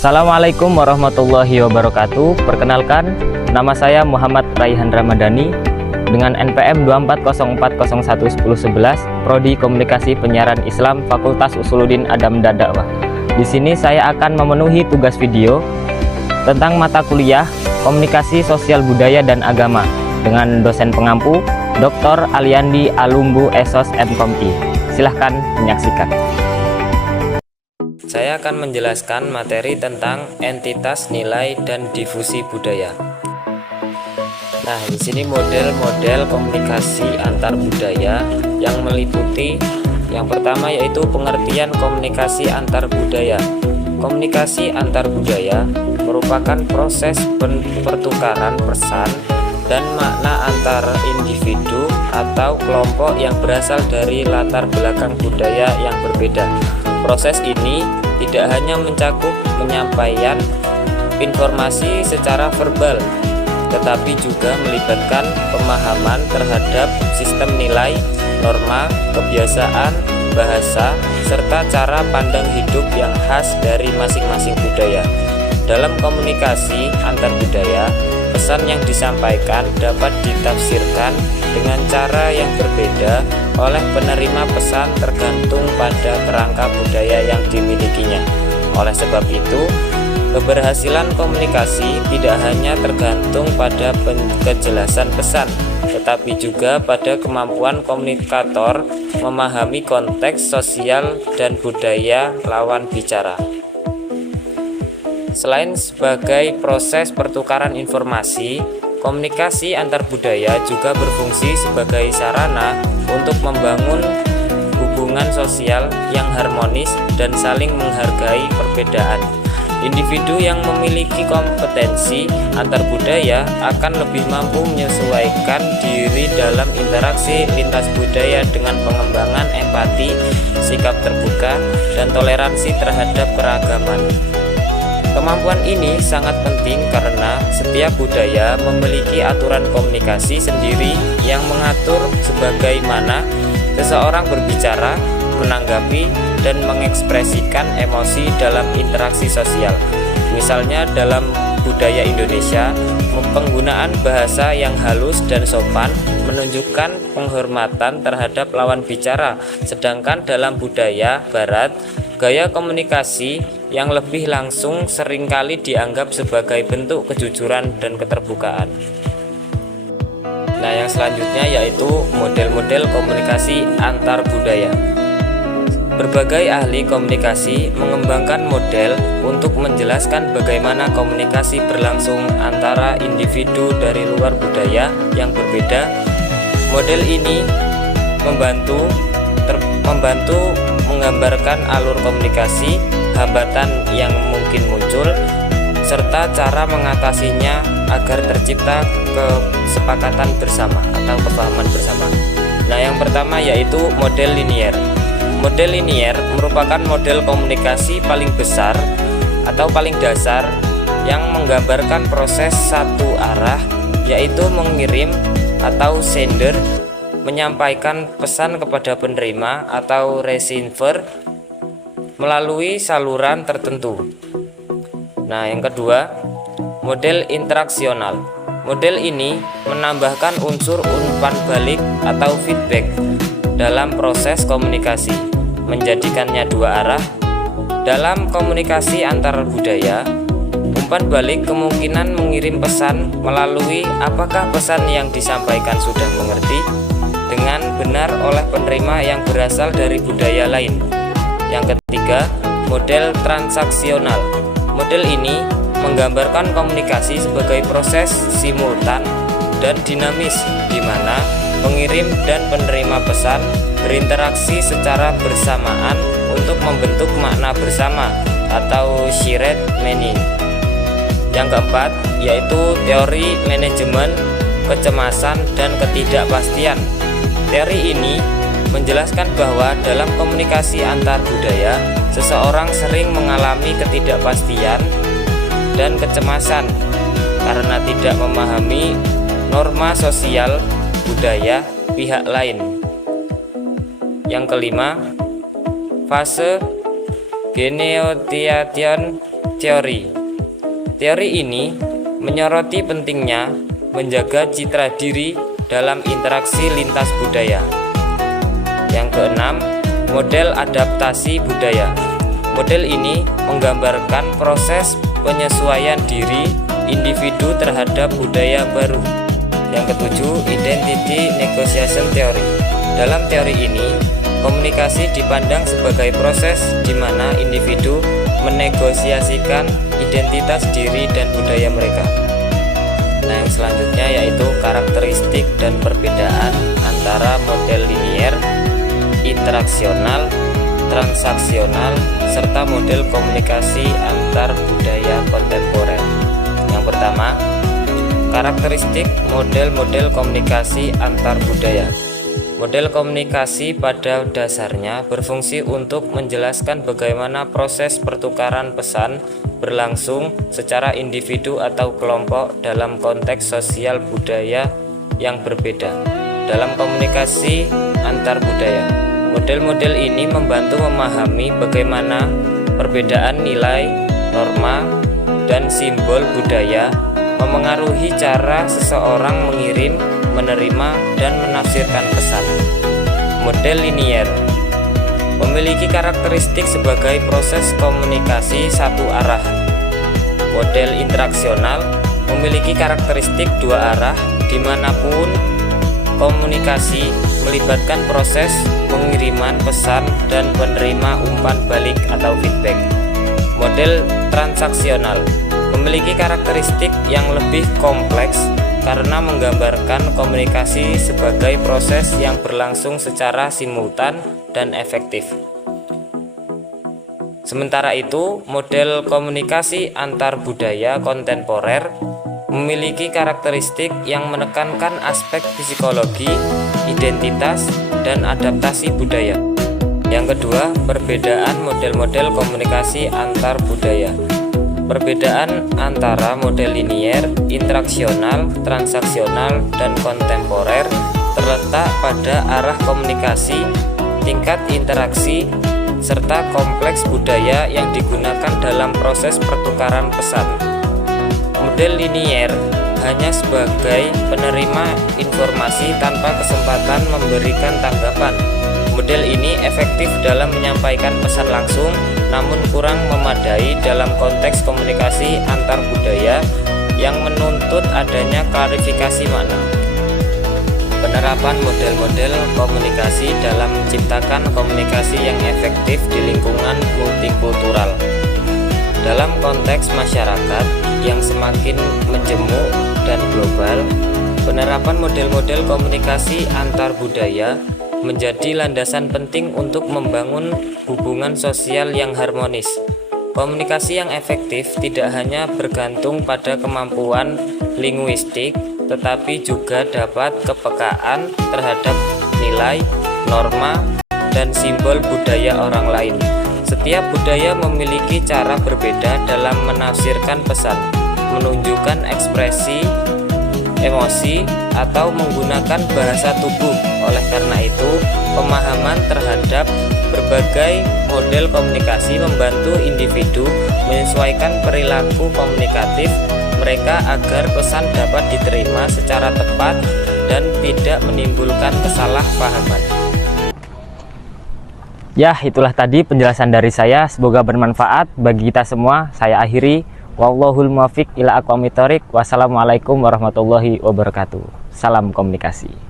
Assalamualaikum warahmatullahi wabarakatuh. Perkenalkan, nama saya Muhammad Raihan Ramadhani dengan NPM 240401111, Prodi Komunikasi Penyiaran Islam, Fakultas Usuluddin Adam dan Dakwah. Di sini saya akan memenuhi tugas video tentang mata kuliah Komunikasi Sosial Budaya dan Agama dengan dosen pengampu Dr. Aliandi Alumbu Esos MKomI. Silahkan menyaksikan. Saya akan menjelaskan materi tentang entitas, nilai, dan difusi budaya. Nah, di sini model-model komunikasi antar budaya yang meliputi yang pertama yaitu pengertian komunikasi antar budaya. Komunikasi antar budaya merupakan proses pertukaran pesan dan makna antar individu atau kelompok yang berasal dari latar belakang budaya yang berbeda. Proses ini tidak hanya mencakup penyampaian informasi secara verbal, tetapi juga melibatkan pemahaman terhadap sistem nilai, norma, kebiasaan, bahasa, serta cara pandang hidup yang khas dari masing-masing budaya. Dalam komunikasi antar budaya, pesan yang disampaikan dapat ditafsirkan dengan cara yang berbeda oleh penerima pesan tergantung pada kerangka budaya yang dimilikinya. Oleh sebab itu, keberhasilan komunikasi tidak hanya tergantung pada kejelasan pesan, tetapi juga pada kemampuan komunikator memahami konteks sosial dan budaya lawan bicara. Selain sebagai proses pertukaran informasi, komunikasi antar budaya juga berfungsi sebagai sarana untuk membangun hubungan sosial yang harmonis dan saling menghargai perbedaan. Individu yang memiliki kompetensi antar budaya akan lebih mampu menyesuaikan diri dalam interaksi lintas budaya dengan pengembangan empati, sikap terbuka, dan toleransi terhadap keragaman. Kemampuan ini sangat penting karena setiap budaya memiliki aturan komunikasi sendiri yang mengatur sebagaimana seseorang berbicara, menanggapi, dan mengekspresikan emosi dalam interaksi sosial. Misalnya dalam budaya Indonesia, penggunaan bahasa yang halus dan sopan menunjukkan penghormatan terhadap lawan bicara, sedangkan dalam budaya Barat, gaya komunikasi yang lebih langsung seringkali dianggap sebagai bentuk kejujuran dan keterbukaan. Nah, yang selanjutnya yaitu model-model komunikasi antar budaya. Berbagai ahli komunikasi mengembangkan model untuk menjelaskan bagaimana komunikasi berlangsung antara individu dari luar budaya yang berbeda. Model ini membantu menggambarkan alur komunikasi, hambatan yang mungkin muncul, serta cara mengatasinya agar tercipta kesepakatan bersama atau kepahaman bersama. Nah, yang pertama yaitu model linier. Model linier merupakan model komunikasi paling besar atau paling dasar yang menggambarkan proses satu arah, yaitu mengirim atau sender menyampaikan pesan kepada penerima atau receiver melalui saluran tertentu. Nah, yang kedua, model interaksional. Model ini menambahkan unsur umpan balik atau feedback dalam proses komunikasi, menjadikannya dua arah. Dalam komunikasi antar budaya, umpan balik kemungkinan mengirim pesan melalui apakah pesan yang disampaikan sudah mengerti dengan benar oleh penerima yang berasal dari budaya lain. Yang ketiga, model transaksional. Model ini menggambarkan komunikasi sebagai proses simultan dan dinamis di mana pengirim dan penerima pesan berinteraksi secara bersamaan untuk membentuk makna bersama atau shared meaning. Yang keempat, yaitu teori manajemen kecemasan dan ketidakpastian. Teori ini menjelaskan bahwa dalam komunikasi antar budaya, seseorang sering mengalami ketidakpastian dan kecemasan karena tidak memahami norma sosial budaya pihak lain. Yang kelima, fase Geneutiation teori. Teori ini menyoroti pentingnya menjaga citra diri dalam interaksi lintas budaya. Yang keenam, model adaptasi budaya. Model ini menggambarkan proses penyesuaian diri individu terhadap budaya baru. Yang ketujuh, identity negotiation theory. Dalam teori ini, komunikasi dipandang sebagai proses di mana individu menegosiasikan identitas diri dan budaya mereka. Nah, yang selanjutnya yaitu karakteristik dan perbedaan antara model linier, interaksional, transaksional, serta model komunikasi antar budaya kontemporer. Yang pertama, karakteristik model-model komunikasi antar budaya. Model komunikasi pada dasarnya berfungsi untuk menjelaskan bagaimana proses pertukaran pesan berlangsung secara individu atau kelompok dalam konteks sosial budaya yang berbeda. Dalam komunikasi antar budaya, model-model ini membantu memahami bagaimana perbedaan nilai, norma, dan simbol budaya memengaruhi cara seseorang mengirim, menerima, dan menafsirkan pesan. Model linier memiliki karakteristik sebagai proses komunikasi satu arah. Model interaksional memiliki karakteristik dua arah dimanapun komunikasi melibatkan proses pengiriman pesan dan penerima umpan balik atau feedback. Model transaksional memiliki karakteristik yang lebih kompleks karena menggambarkan komunikasi sebagai proses yang berlangsung secara simultan dan efektif. Sementara itu, model komunikasi antar budaya kontemporer memiliki karakteristik yang menekankan aspek psikologi, identitas, dan adaptasi budaya. Yang kedua, perbedaan model-model komunikasi antar budaya. Perbedaan antara model linier, interaksional, transaksional, dan kontemporer terletak pada arah komunikasi, tingkat interaksi, serta kompleks budaya yang digunakan dalam proses pertukaran pesan. Model linier hanya sebagai penerima informasi tanpa kesempatan memberikan tanggapan. Model ini efektif dalam menyampaikan pesan langsung, namun kurang memadai dalam konteks komunikasi antar budaya yang menuntut adanya klarifikasi makna. Penerapan model-model komunikasi dalam menciptakan komunikasi yang efektif di lingkungan multikultural. Dalam konteks masyarakat yang semakin menjemuk dan global, penerapan model-model komunikasi antar budaya menjadi landasan penting untuk membangun hubungan sosial yang harmonis. Komunikasi yang efektif tidak hanya bergantung pada kemampuan linguistik, tetapi juga dapat kepekaan terhadap nilai, norma, dan simbol budaya orang lain. Setiap budaya memiliki cara berbeda dalam menafsirkan pesan, menunjukkan ekspresi, emosi, atau menggunakan bahasa tubuh. Oleh karena itu, pemahaman terhadap berbagai model komunikasi membantu individu menyesuaikan perilaku komunikatif mereka agar pesan dapat diterima secara tepat dan tidak menimbulkan kesalahpahaman. Ya, itulah tadi penjelasan dari saya. Semoga bermanfaat bagi kita semua. Saya akhiri. Wallahul muwaffiq ila aqwamit thoriq. Wassalamualaikum warahmatullahi wabarakatuh. Salam komunikasi.